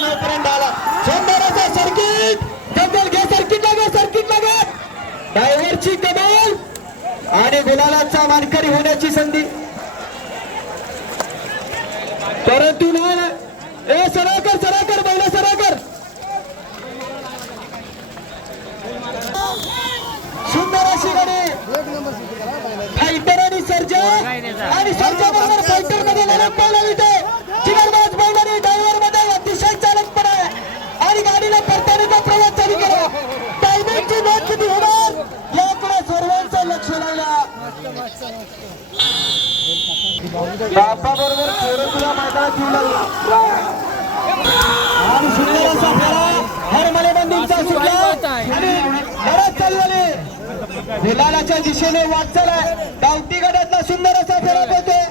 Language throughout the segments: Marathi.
नऊपर्यंत आला. सुंदर सर्किट. जंगल घे सर्किट लागे सर्किट लागे डायव्हरची कमाल. आणि गुलालाचा मानकरी होण्याची संधी. परंतु ना ए सराकर सराकर बैल सराकर. सुंदर अशी गाडी. फायटर आणि सर्जन. आणि सर्जन बरोबर फायटरमध्ये टायमिंगची नोंद किती होणार? याकडे सर्वांचं लक्ष लागलं बापा बरोबर पोरं तुला मैदानात येऊ लागला आणि सुंदर असा फेरा. हरमले मंदिरचा सुटला. आणि बराच चालू झाले. गुलालाच्या दिशेने वाटचाल आहे गावठी गड्यातला सुंदर असा फेरा पळतोय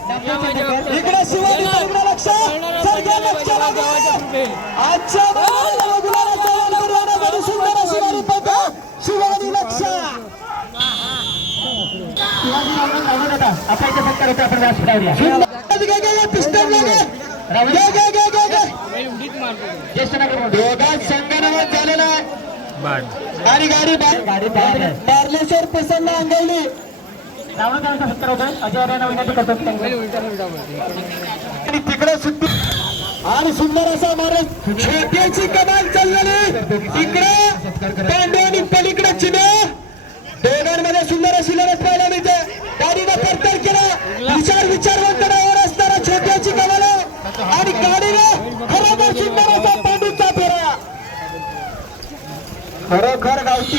इकडे शिवाजी लक्ष. आजच्या मैदानाला गुलालाचा मानकरी होण्यासाठी सुंदर अशी गाडी पळतोय शिवाजी लक्ष शिवाजी रावण रावण आता आपल्या इथे सत्कार होता आपण व्यास सुंदर संगणमत झालेला गाडी गाडी गाडी पार्लेश्वर प्रसन्न अंगवली सत्कार अजय विनंती करतो आणि तिकडे सुद्धा आणि सुंदर असा महाराज शेतीची कमाल चाललेली. तिकडे खरोखर गावची